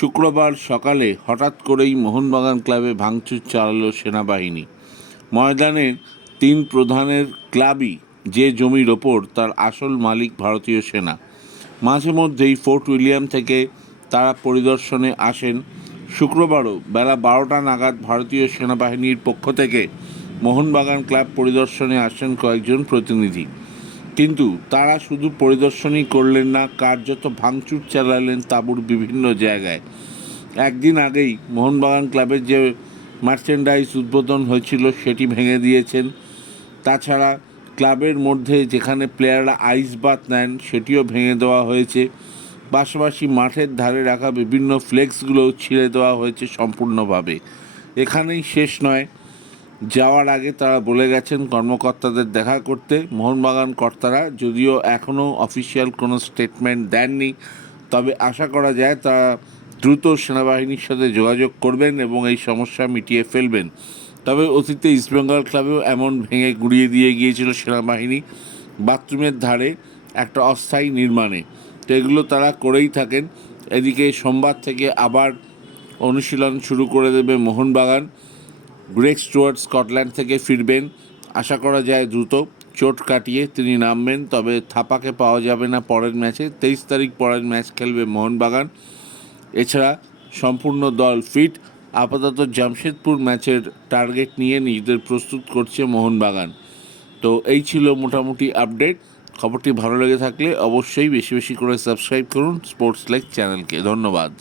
শুক্রবার সকালে হঠাৎ করেই মোহনবাগান ক্লাবে ভাঙচুর চালালো সেনাবাহিনী। ময়দানের তিন প্রধানের ক্লাবই যে জমির ওপর তার আসল মালিক ভারতীয় সেনা। মাঝে মধ্যেই ফোর্ট উইলিয়াম থেকে তারা পরিদর্শনে আসেন। শুক্রবারও বেলা 12টা নাগাদ ভারতীয় সেনাবাহিনীর পক্ষ থেকে মোহনবাগান ক্লাব পরিদর্শনে আসেন কয়েকজন প্রতিনিধি। কিন্তু তারা শুধু পরিদর্শনই করলেন না, কার্যত ভাঙচুর চালালেন তাঁবুর বিভিন্ন জায়গায়। একদিন আগেই মোহনবাগান ক্লাবের যে মার্চেন্ডাইজ উদ্বোধন হয়েছিল সেটি ভেঙে দিয়েছেন। তাছাড়া ক্লাবের মধ্যে যেখানে প্লেয়াররা আইস বাথ নেন সেটিও ভেঙে দেওয়া হয়েছে। পাশাপাশি মাঠের ধারে রাখা বিভিন্ন ফ্লেক্সগুলোও ছিঁড়ে দেওয়া হয়েছে সম্পূর্ণভাবে। এখানেই শেষ নয়, যাওয়ার আগে তারা বলে গেছেন কর্মকর্তাদের দেখা করতে। মোহনবাগান কর্তারা যদিও এখনও অফিসিয়াল কোনো স্টেটমেন্ট দেননি, তবে আশা করা যায় তারা দ্রুত সেনাবাহিনীর সাথে যোগাযোগ করবেন এবং এই সমস্যা মিটিয়ে ফেলবেন। তবে অতীতে ইস্টবেঙ্গল ক্লাবেও এমন ভেঙে গুঁড়িয়ে দিয়ে গিয়েছিল সেনাবাহিনী বাথরুমের ধারে একটা অস্থায়ী নির্মাণে। তো এগুলো তারা করেই থাকেন। এদিকে সোমবার থেকে আবার অনুশীলন শুরু করে দেবে মোহনবাগান। গ্রেগ স্টুয়ার্ট স্কটল্যান্ড থেকে ফিরবেন, আশা করা যায় দ্রুত চোট কাটিয়ে তিনি নামবেন। তবে থাপাকে পাওয়া যাবে না পরের ম্যাচে। 23 তারিখ পরের ম্যাচ খেলবে মোহনবাগান। এছাড়া সম্পূর্ণ দল ফিট। আপাতত জামশেদপুর ম্যাচের টার্গেট নিয়ে নিজেদের প্রস্তুত করছে মোহনবাগান। তো এই ছিল মোটামুটি আপডেট। খবরটি ভালো লেগে থাকলে অবশ্যই বেশি বেশি করে সাবস্ক্রাইব করুন স্পোর্টস লাইক চ্যানেলকে। ধন্যবাদ।